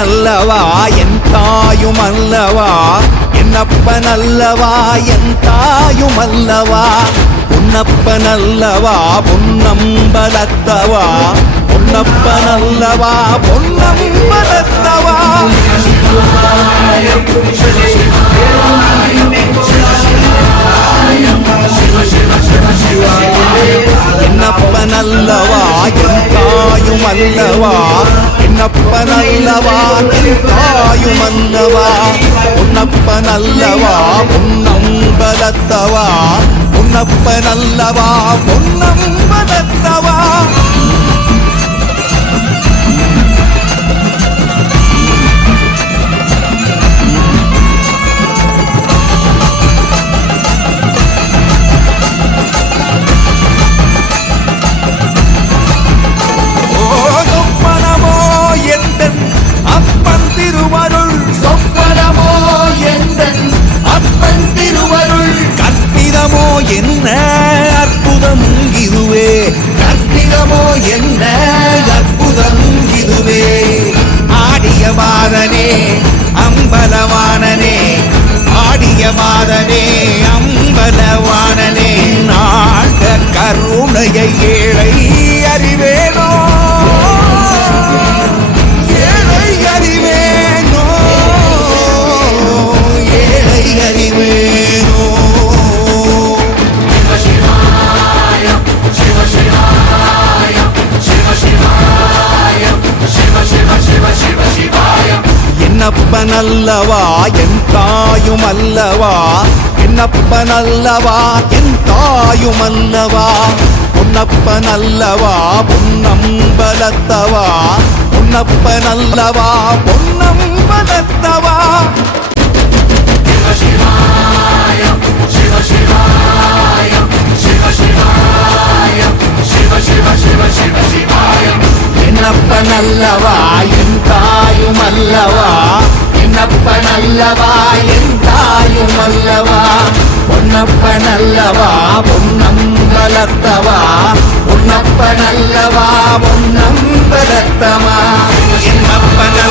என்னப்பனல்லவா என் தாயுமல்லவா என்னப்பனல்லவா என் தாயுமல்லவா பொன்னப்பனல்லவா பொன்னம்பலத்தவா பொன்னப்பனல்லவா பொன்னம்பலத்தவா என்னப்பனல்லவா என் தாயுமல்லவா என்னப்பனல்லவா என் தாயுமல்லவா பொன்னப்பனல்லவா பொன்னம்பலத்தவா பொன்னப்பனல்லவா பொன்னம்பலத்தவா என்ன அற்புதம் இதுவே கற்பிதமோ என்ன அற்புதம் இதுவே ஆடிய மாதனே அம்பலவானனே ஆடிய மாதனே அம்பலவானனே நாட கருணையை ஏழை அறிவேனோ ஏழை அறிவேனோ ஏழை அறிவேனோ என்னப்பனல்லவா என் தாயுமல்லவா என்னப்பனல்லவா என் தாயுமல்லவா பொன்னப்பனல்லவா பொன்னம்பலத்தவா பொன்னப்பனல்லவா பொன்னம்பலத்தவா என்னப்பனல்லவா என் தாயுமல்லவா என்னப்பனல்லவா என் தாயுமல்லவா பொன்னப்பனல்லவா பொன்னம்பலத்தவா பொன்னப்பனல்லவா பொன்னம்பலத்தவா என்னப்பன